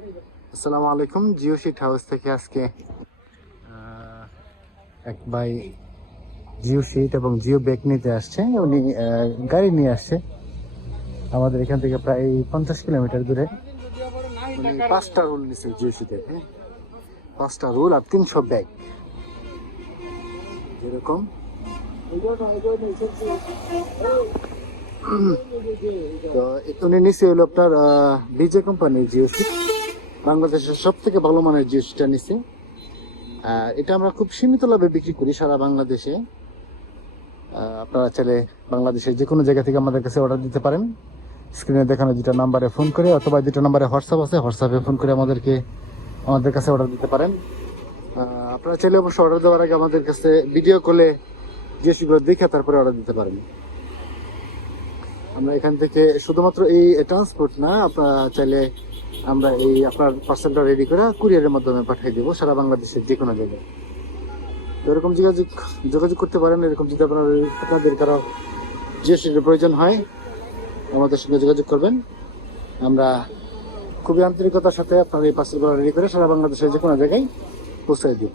আসসালামু আলাইকুম, Jio sheet house থেকে আজকে এক ভাই জিও শিট এবং জিও ব্যাগ নিতে আসছে। উনি গাড়ি নিয়ে আসছে। আমাদের এখান থেকে প্রায় পঞ্চাশ কিলোমিটার দূরে। পাঁচটা রোল নিছে জিও শিটের হ্যাঁ? পাঁচটা রোল আর তিনশো ব্যাগ। এরকম। তো উনি নিচে হলো আপনার বিজে কোম্পানির জিও শিট বাংলাদেশের সব থেকে ভালো মানের জিওসিটা নিছে। এটা আমরা খুব সীমিত লাভে বিক্রি করি সারা বাংলাদেশে। আপনারা চাইলে বাংলাদেশের যে কোনো জায়গা থেকে আমাদের কাছে অর্ডার দিতে পারেন। স্ক্রিনে দেখানো দুটা নাম্বারে ফোন করে অথবা দুটো নাম্বারে হোয়াটসঅ্যাপ আছে হোয়াটসঅ্যাপে ফোন করে আমাদেরকে, আমাদের কাছে অর্ডার দিতে পারেন। আপনারা চাইলে অবশ্য অর্ডার দেওয়ার আগে আমাদের কাছে ভিডিও কলে জিওসিগুলো দেখে তারপরে অর্ডার দিতে পারেন। আমরা এখান থেকে শুধুমাত্র এই ট্রান্সপোর্ট না, আপনারা চাইলে আমরা এই আপনার পার্সেলটা রেডি করে কুরিয়ারের মাধ্যমে পাঠিয়ে দেবো সারা বাংলাদেশের যে কোনো জায়গায়। তো এরকম যোগাযোগ যোগাযোগ করতে পারেন, এরকম যদি আপনার, আপনাদের কারও জিএসটির প্রয়োজন হয়, আমাদের সঙ্গে যোগাযোগ করবেন। আমরা খুবই আন্তরিকতার সাথে আপনার এই পার্সেলগুলো রেডি করে সারা বাংলাদেশের যে কোনো জায়গায় পৌঁছে দিব।